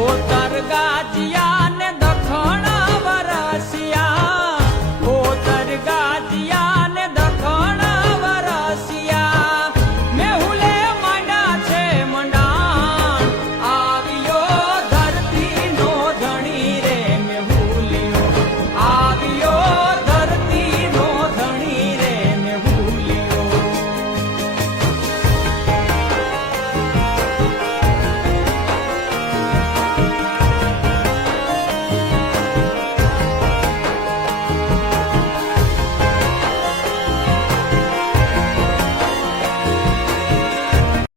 outra.